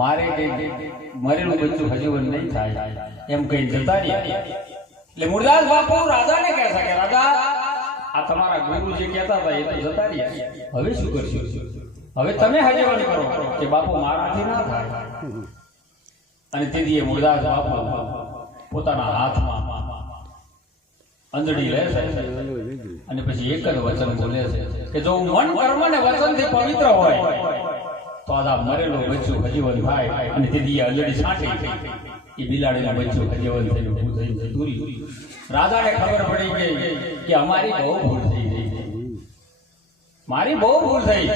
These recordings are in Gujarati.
મારે મરેલું બચ્ચું હજીવન નહીં થાય એમ કઈ જતા રહ્યા. એટલે મુરદાસ બાપુ રાજાને કહે છે કે રાજા આ તમારા ગુરુ જે કહેતા હતા એ તો જતા રહ્યા, હવે શું કરશું? હવે તમે હજીવન કરો કે બાપુ મારાથી ના થાય. અને તેથી મુરદાસ બાપુ પોતાના હાથમાં અંજળી લે છે અને પછી એક જ વચન બોલે છે કે જો મન કર્મ ને વચનથી પવિત્ર હોય તો આ મરેલું બચ્ચું હજીવન થાય. અને તેથી અંજળી છાંટી એ બિલાડીનું બચ્ચું હજીવન થયું જતું રહ્યું. રાજાને ખબર પડી ગઈ કે અમારી બહુ ભૂલ થઈ ગઈ, મારી બહુ ભૂલ થઈ.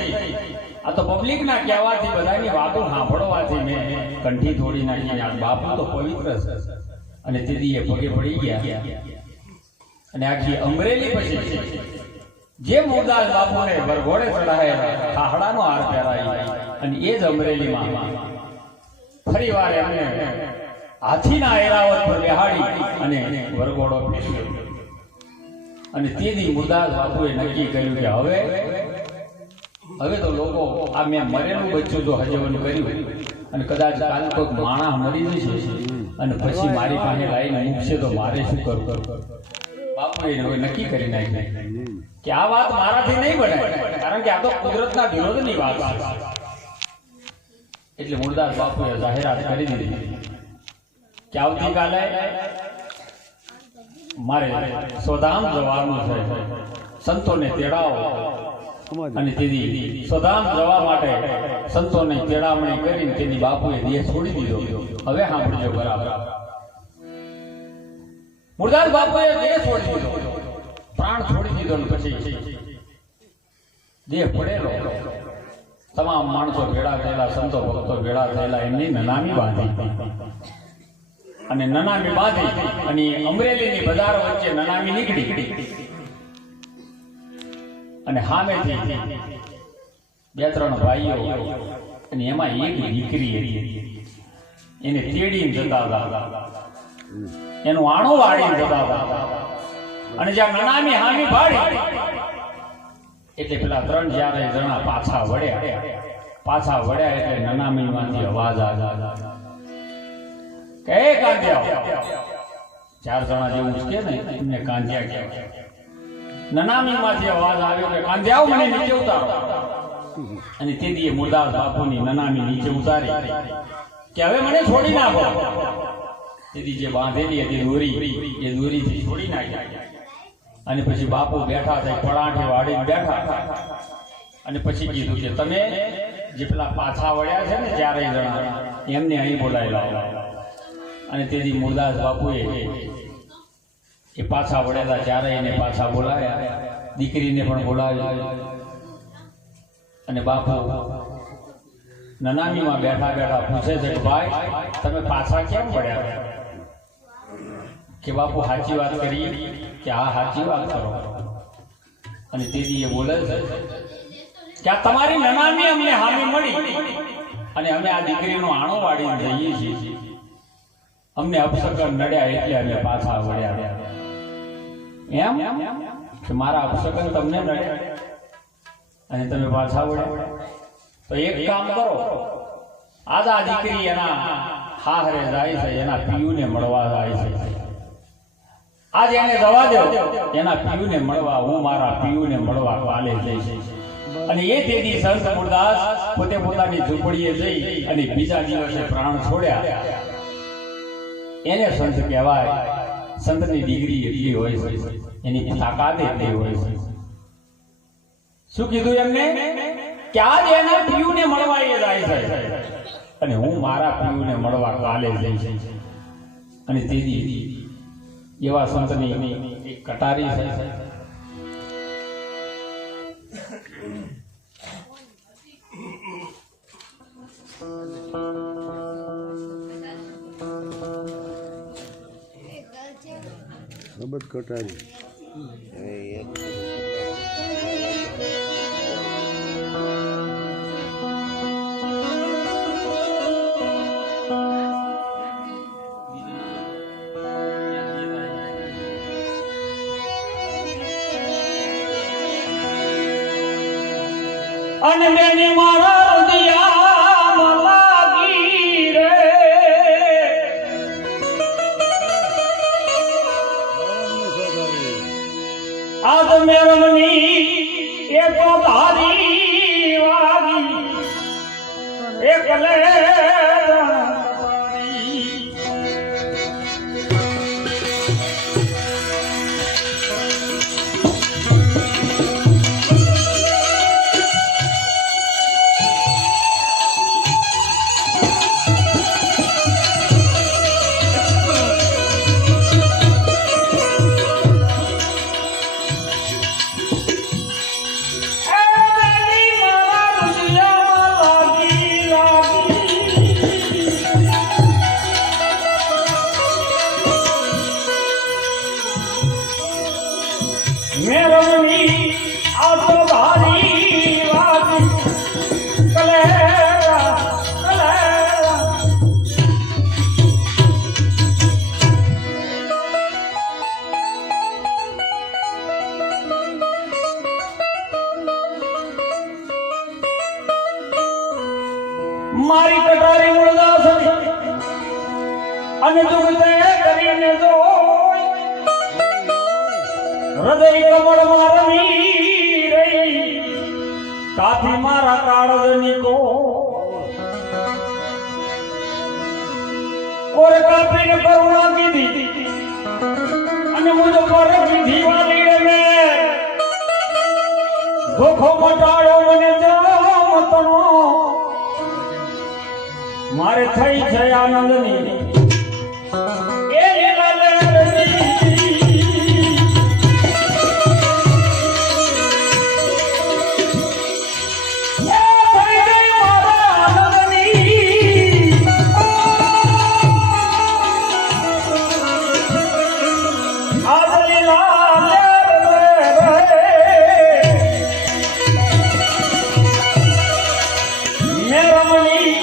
આ તો પબ્લિક ના કહેવાથી બધાની વાતો સાંભળવાથી મેં કંઠી થોડી નાખી. આ બાપુ તો પવિત્ર છે. અને તેથી એ પગે પડી ગયા. અને આખી અમરેલી પછી જે મુરદાસ બાપુને વરઘોડે ચડાયેલા ખાહડાનો હાર પહેરાય અને એ જ અમરેલીમાં ફરી વાર એમને હાથીના એરાવત પર બેહાડી અને વરઘોડો ફેરવ્યો. અને તેથી મુરદાસ બાપુએ નક્કી કર્યું કે હવે તો લોકો આ મેં મરેલું બચ્ચું જો હજીવન કર્યું અને કદાચ કાલ કોઈક માણસ મરી જશે અને પછી મારી પાસે લાવીને મૂકશે તો મારે શું કરવું? બાપુએ નક્કી કરી નાખ્યું કે આ વાત મારાથી નહીં બને, કારણ કે આ તો કુદરતના વિરોધની વાત છે. એટલે મુરદાસ બાપુએ જાહેરાત કરી દીધી કે આવતીકાલે મારે સોધામ જવાનું છે, સંતોને તેડાવો. અને તેથી સોધામ જવા માટે સંતોને તેડામણી કરીને તેની બાપુએ દેહ છોડી દીધો. હવે સાંભળજો બરાબર, મુરદાસ બાપુએ દેહ છોડી દીધો, પ્રાણ છોડી દીધો. પછી દેહ પડેલો તમામ માણસો ભેળા થયેલા, સંતો ભક્તો ભેળા થયેલા, એમની નનામી બાંધી. અને નનામી બાંધી અને અમરેલીની બજાર વચ્ચે નનામી નીકળી. અને સામેથી બે ત્રણ ભાઈઓ અને એમાં એક દીકરી હતી, એને તેડીને જતા હતા, એનું આણું વાળીને જતા હતા. અને જ્યાં નનામી હામી ભાડી એટલે પેલા ત્રણ જ્યારે જણા પાછા વળ્યા એટલે નનામી માંથી અવાજ આવ્યો કે એ કાંધ્યા. ચાર જણા જેવું કે ને એમને કાંધ્યા કહેવાય. નનામી માંથી અવાજ આવ્યો કે કાંધ્યાઓ મને નીચે ઉતારો. અને તેથી મુરદાસ બાપુની નનામી નીચે ઉતારી કે હવે મને છોડી નાખો. તેથી જે બાંધેલી હતી દોરી, એ દોરીથી છોડી નાખી. અને પછી બાપુ બેઠા થઈ, પડાંઠી વાળીને બેઠા. અને પછી કીધું કે તમે જે પેલા પાછા વળ્યા છે ને ચારેય જણા, એમને અહીં બોલાવી લાવો. અને તેથી મુરદાસ બાપુએ એ પાછા વળેલા ચારેયને પાછા બોલાવ્યા, દીકરીને પણ બોલાવી. અને બાપુ નનામીમાં બેઠા પૂછે છે કે ભાઈ તમે પાછા કેમ વળ્યા? કે બાપુ સાચી વાત કરીએ કે હા સાચી વાત કરો. અને તેથી એ બોલે છે કે આ તમારી નનામી અમને હામી મળી અને અમે આ દીકરીનો આણો વાળીને જઈએ છીએ. અમને અપશકન નડ્યા એટલે અમે પાછા વળ્યા. એમ કે મારા અપશકન તમને નડ્યા અને તમે પાછા વળ્યા? તો એક કામ કરો, આજ આ દીકરી એના હાહરે જાય છે, એના પિયુને મળવા જાય છે. આજે એને જવા દો, એના પિયુને મળવા, હું મારા પિયુને મળવા કાલે જઈશ. અને એ તેથી સંત મુરદાસ પોતે પોતાની ઝૂંપડીએ જઈ અને બીજા દિવસે પ્રાણ છોડ્યા. એને સંત કહેવાય. સંતની ડિગ્રી એટલી હોય છે, એની તાકાત એટલી હોય છે. શું કીધું એમને કે આજ એના પિયુને મળવા એ જાય છે અને હું મારા પિયુને મળવા કાલે જઈશ. અને તેથી એવા સંતની એક કટારી છે. કટારી અને બેની મારા હૃદયા લાગી એકલે મારી કટારી મૂળદાસ અને દુઃખતે કરીને જોઈ હૃદય કમળ મારવી રહી કાથી મારા કાળજની કોરે કાપીને કરુણા કીધી અને મુજ પર કીધી વાલી રે મેં ધોખો મટાડો મને જામતનો મારે થઈ છે આનંદની એ લીલા લહેરની એ થઈ ગઈ મારા આનંદની આજ લીલા મેરા મની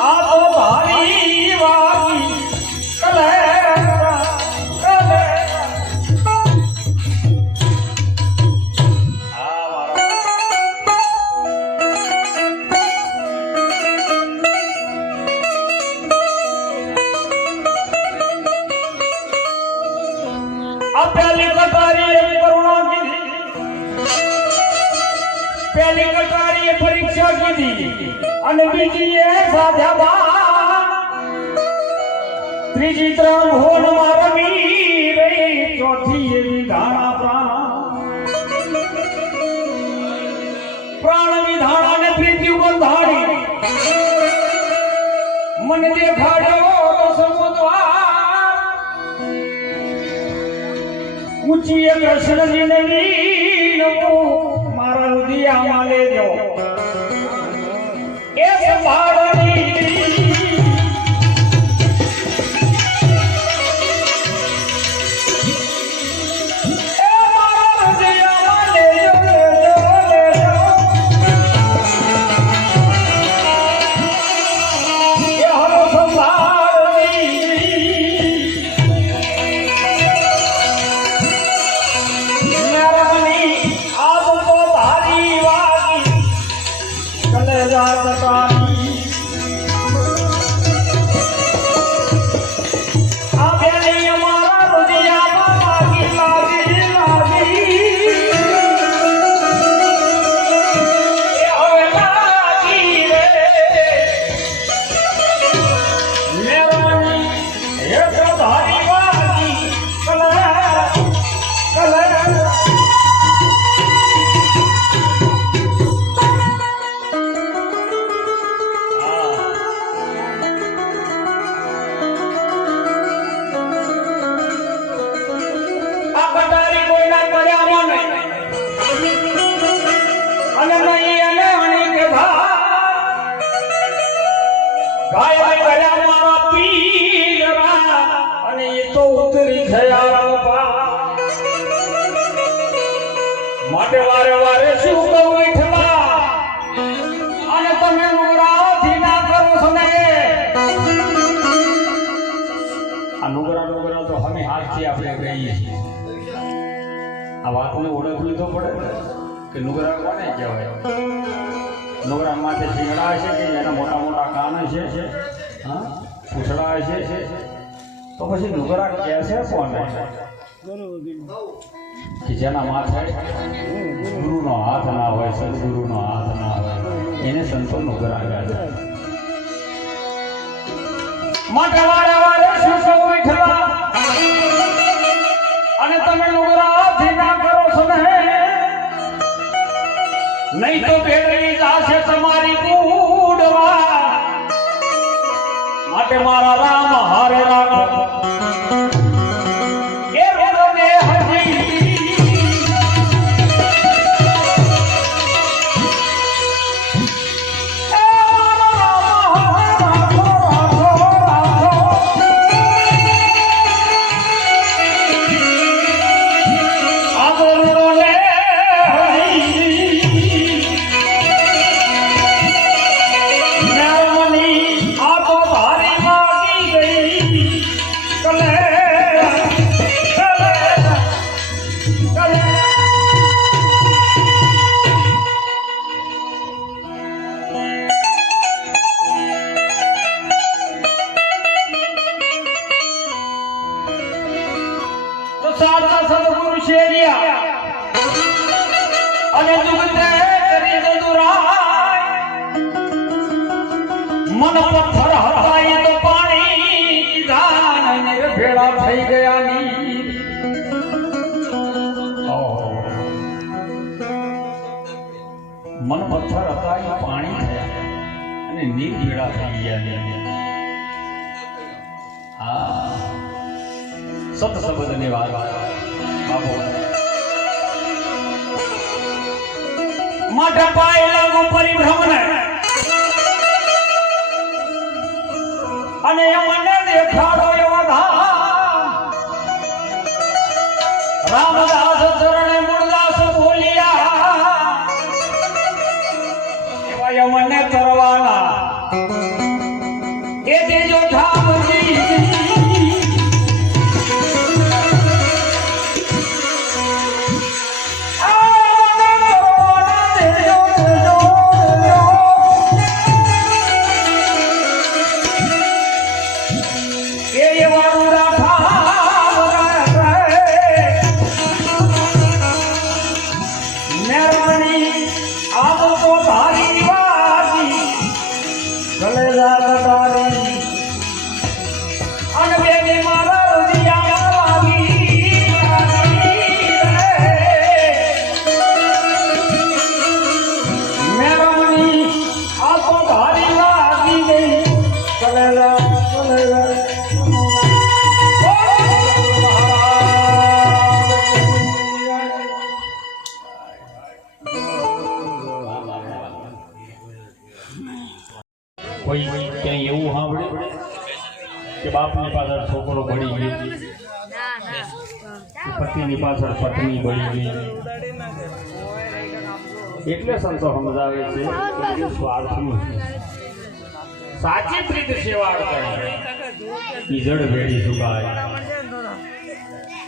આ તો ભારી વાગી કલેરા આ પહેલી કટારી એ કરુણા કીધી પહેલી કટારી એ પરીક્ષા કીધી અને બીજી એ સાધ્યા બા ત્રીજી ત્રણ ભોન મારવી રહી ચોથી એવી ધાણા પ્રાણ વિધાણા ને પ્રીતિ બંધાડી મને દેખાડ્યો તો સમુદ્વાર ઊંચી કૃષ્ણજી ને નીલવું મારા હૃદયમાં લેજો એ સંભાળની એ મારા હૃદયમાં લેજો એ હરો સંભાળની મેરાની આજ તો ભારી વાગી કલેજા કટારી આ બેની અમારા હૃદયમાં લાગી લાગી લાગી એ હવે લાગી રે મેરાની એ તો ભારી વાગી કલેજા કલેજા અને નહીં અને હણી કે ઘાયલ કર્યા મારા પીરા અને એ તો ઉતરી થયા માટે વારે વારે શું કહું બેઠલા અને તમે નુગરાથી ના કરો છો ને આ નુગરા તો અમે હાથથી આપણે કહીએ છીએ આ વાતને ઓળખવી તો પડે કે નુગરા કોને કહેવાય નુગરા માથે શીંગડા છે કે એના મોટા મોટા કાન છે હા પૂછડા છે તો પછી નુગરા કહે છે કોને કે જેના માથે ગુરુનો હાથ ના હોય સદગુરુનો હાથ ના હોય એને સંતો નુગરા કહે છે માટે વારે વારે શીશો ઉઠલા અને તમે લુગરાથી ના કરો છો ને નહીં તો ભેળવી જાશે તમારી બુડવા માટે મારા રામ હારે રાખો એ રોને હજી સદગુરુ શેરિયા અને જુગતે કરી દુરાય મન પથ્થર હતા એ તો પાણી કીધા ને ભેળા થઈ ગયા ની મન પથ્થર હતા એ પાણી થયા અને નીર ભેળા થઈ ગયા હા સત શબ્દની વાત બાબો માટે પાય લાગુ પરિભ્રમને અને મને દેખાડો એવો રામદાસ ચરણે મૂળદાસ બોલિયા એવા મને કરવાના એ દેજો ધામજી કોઈ ક્યાંય એવું સાંભળે કે બાપની પાછળ છોકરો બળી ગયો પતિની પાછળ પત્ની બળી ગઈ એટલે સંતો સમજાવે છે કે સ્વાર્થનું સાચી પ્રીત સેવાળ કરે ઈજડ ભેડી સુકાય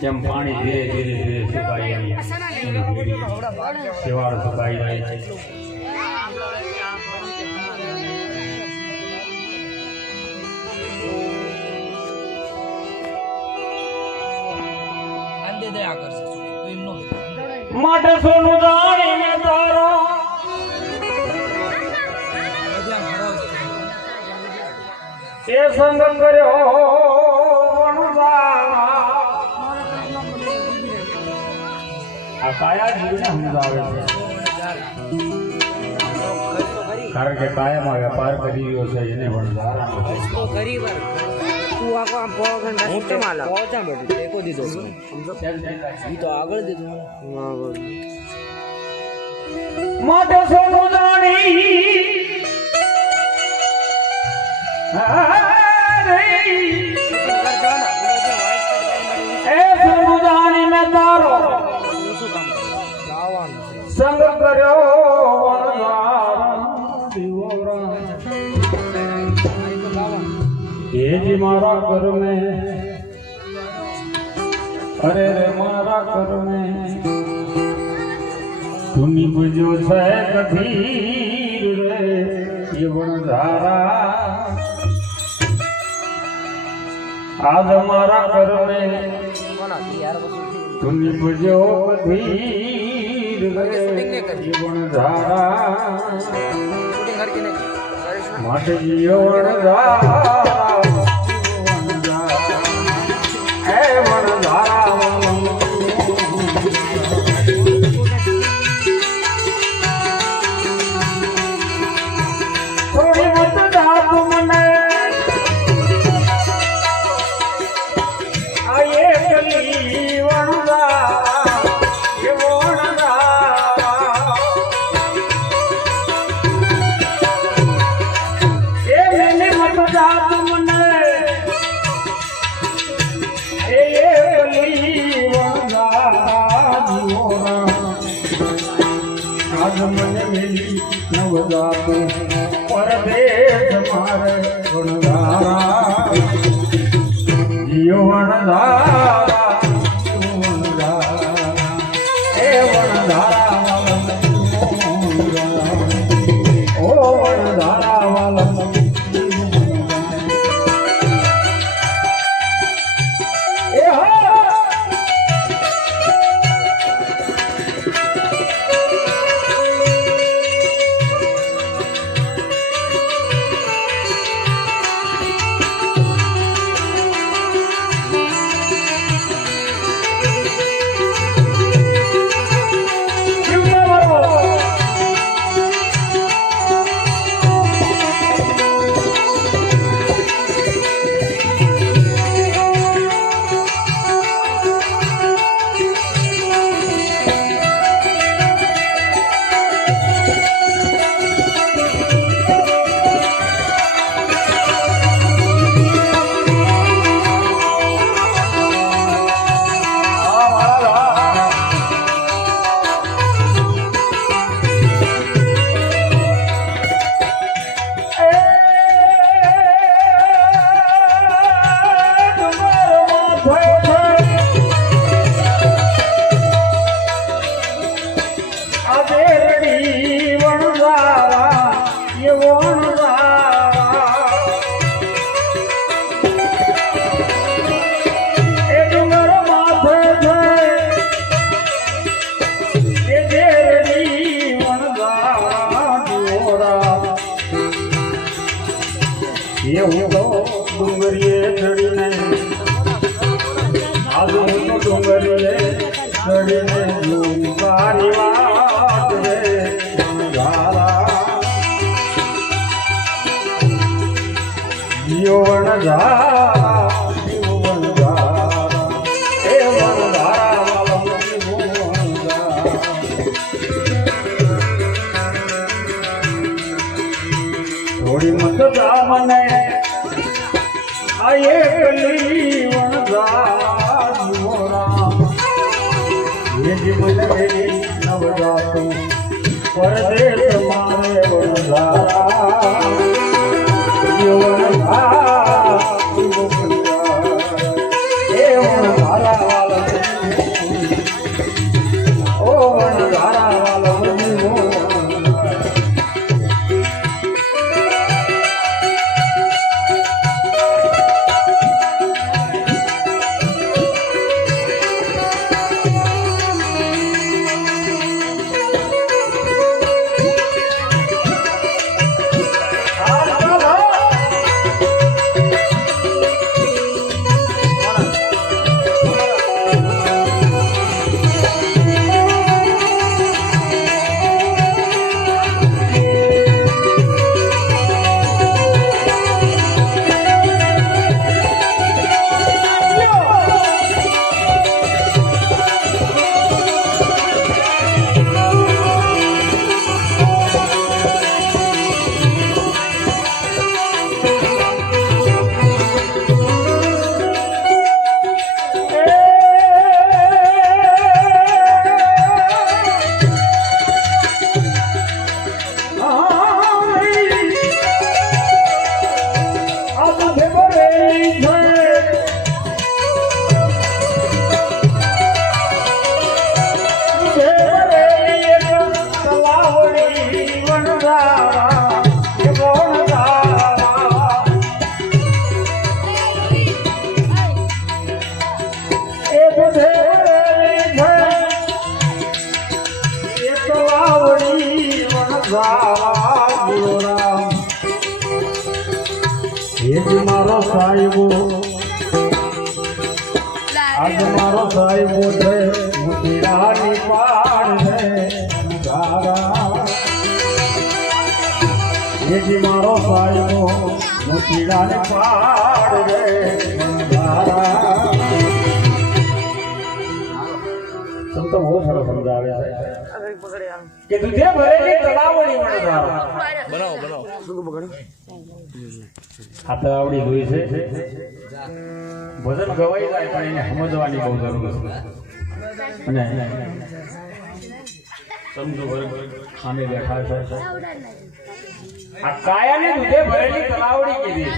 જેમ પાણી ધીરે ધીરે ધીરે સુકાય સેવાળ સુકાઈ જાય છે માટે સોનું જાણીને તારો એ સંગ કર્યો આ કાયા જીવને સમજાવે છે કારણ કે કાયામાં વેપાર કરી રહ્યો છે એને વણઝાર માટે સોનું જાણી સોનું જાણી મેં તારો સંગ કર્યો ये जी मारा कर में अरे रे मारा कर में तुनी बुझो छे कथीर रे ये वणझारा आज मारा कर में तुनी बुझो कथीर रे ये वणझारा માટે જીઓ વણઝારા જાત મને એ એકલી વણઝારા જીવોરા આજ મને મેલી નવજાત પરદેશ મારે વણઝારા જીઓ વણઝારા એ વણઝારા ઓ વણઝારા વાલા ડુંગરીએ ચડીને આજુ ડુંગરીએ ચડીને તારી વાત રે વણઝારા જીઓ વણઝારા જીઓ વણઝારા એ વણઝારા વાલા જીઓ વણઝારા થોડી મત જા મને આ એકલી વણઝારા જીવોરા એ જીવન મેરી નવજાત પરદેશ મારે વણઝારા જીઓ વણઝારા જીઓ વણઝારા એ વણઝારા વાલા ઓ વણઝારા વાલા જીવો મારો સાહેબો આજ મારો સાહેબો છે મુતિરાની પાડ છે ધારા એ મારો સાહેબો મુતિરાની પાડ છે ધારા સંતો બહુ સરસ સમજાવે છે કે દૂધે ભરેલી તળાવડી વણઝારા બનાવો શું બગડ્યું આ તો આવડી જોઈ છે ભજન ગવાઈ જાય પણ એને સમજવાની બહુ જરૂર છે અને સમજો બરોબર સામે બેઠા છે આ કાયાને દૂધે ભરેલી તલાવડી કીધી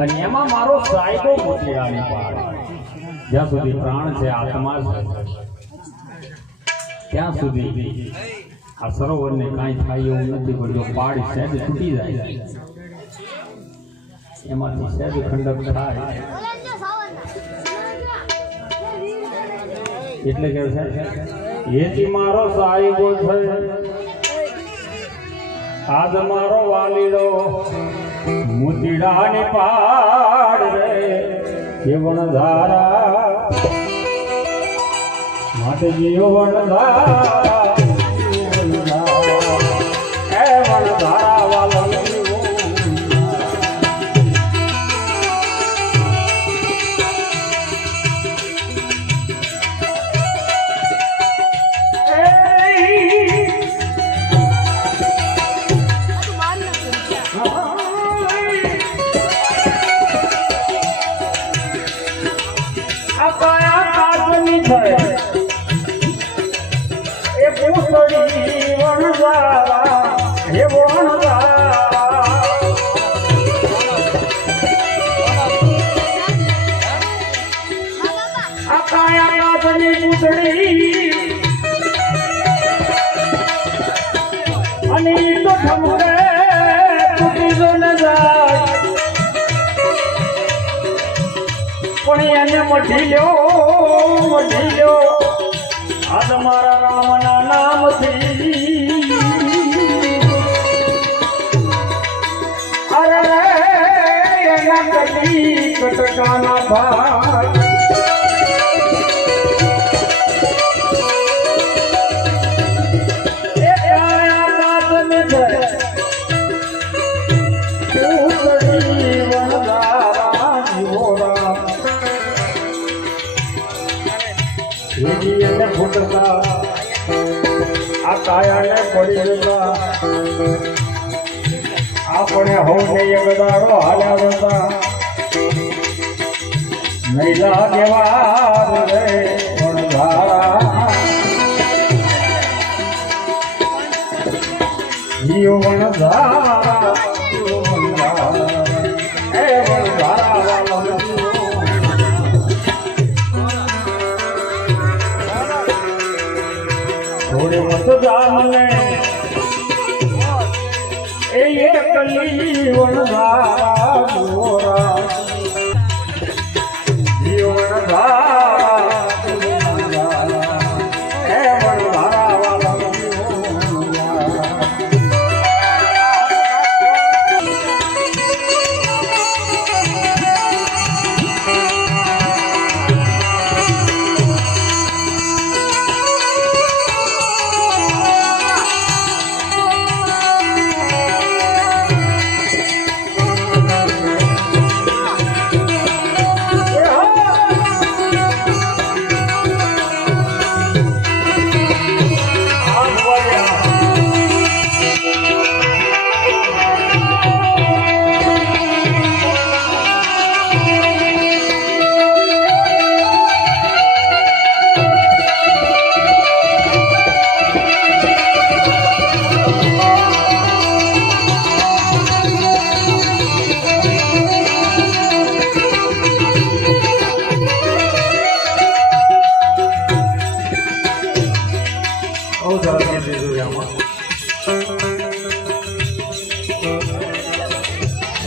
અને એમાં મારો સાયકો મોતીડાની પાડ જ્યાં સુધી પ્રાણ છે આત્મા છે ત્યાં સુધી આ સરોવરને કાંઈ થાય એવું નથી પણ જો પાડ સહેજ તૂટી જાય એમાંથી સહેજ ખંડક થાય એટલે કે એથી મારો સાયકો છે આજ મારો વાલીડો મોતીડાની પાડ રે કેવણ ધારા માટે જીવો વણધારા એ વણધારા વાલો અને તો ઠમરે તૂટી જો ન જાય પણ એને મઢી લ્યો આજ મારા રામના નામથી અરે એના કદી કટકાના ભાઈ આ કાયાને પડી જતા આપણે હોને એક દાડો હાલ્યા જતા નૈલા દેવાર રે વણધારા જીવ વણધારા એ વણધારા વાલા થોડી મત જામને એ એકલી વણધારા ગોરા જીવનધારા એ વણધારા વાલા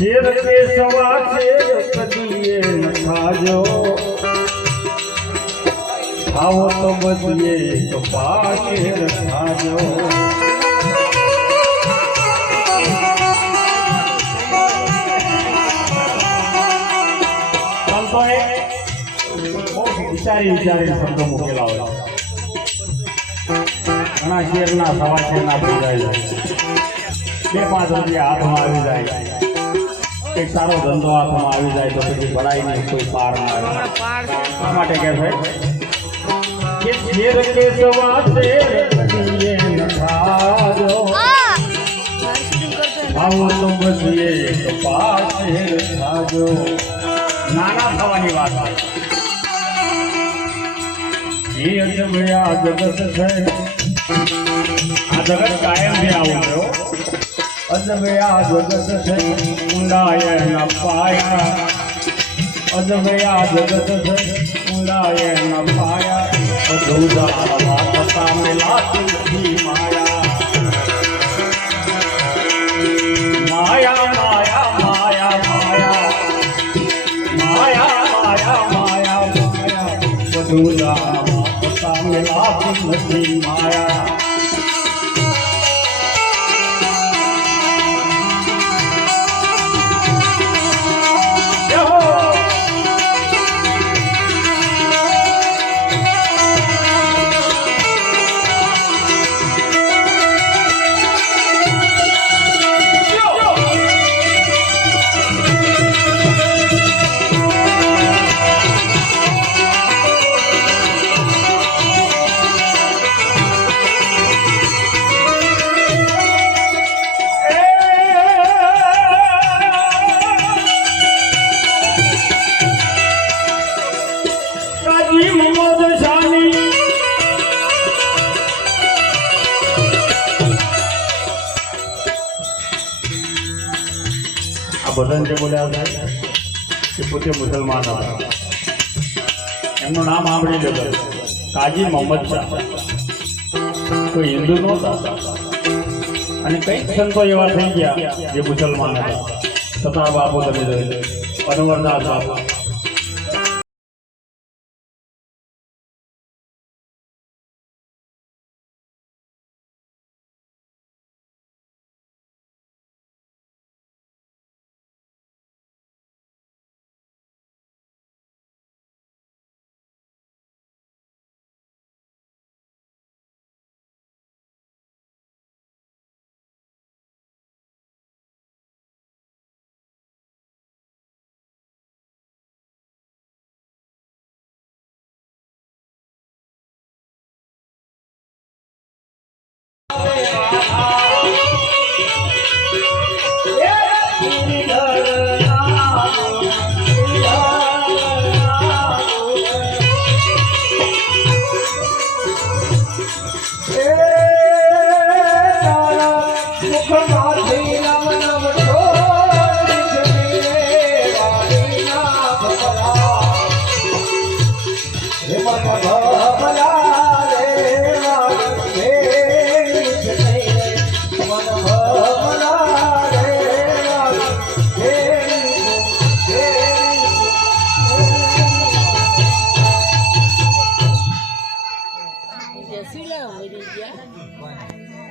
શેર કે સવા શેર કદીએ ન ખાજો ખાવો તો બધીએ તો પાશેર ખાજો સંતોએ વિચારી શબ્દો મૂકેલા હોય ઘણા શેરના સવા શેરના થઈ જાય 2-5 રૂપિયા હાથમાં આવી જાય એક સારો ધંધો હાથમાં આવી જાય તો પછી ભરાઈ નહીં કોઈ પાર ના આવે આ માટે કહે છે કે શેર કે સવા શેર કદીએ ન ખાજો આવો તો બસીએ તો પાસે થાજો નાના થવાની વાત એ અજબયા જગત છે આ જગત કાયમ થી આવું થયો અજબયા જગત છે ઊંડાય ન પાયા અજબયા જગત છે ઊંડાય ન પાયા અધૂરા વાત મેલાતી માયા માયા માયા માયા માયા માયા માયા માયા માયા અધૂરા વાત મેલાતી માયા ભજન જે બોલ્યા છે એ પોતે મુસલમાન હતા એમનું નામ સાંભળી લેજો કાજી મોહમ્મદ શાહ કોઈ હિન્દુ નહોતા અને કંઈક સંતો એવા થઈ ગયા જે મુસલમાન હતા છતાં બાપુ તમે જોઈ અનવરદાસ બાપુ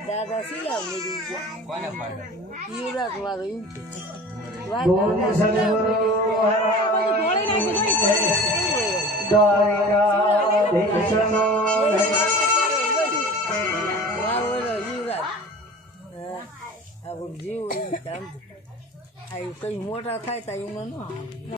દાદા સિલા મરી ગયા કોને પાડે યુવરાજ વાળો ઈ જીવ કઈ મોટા થાય તા એમાં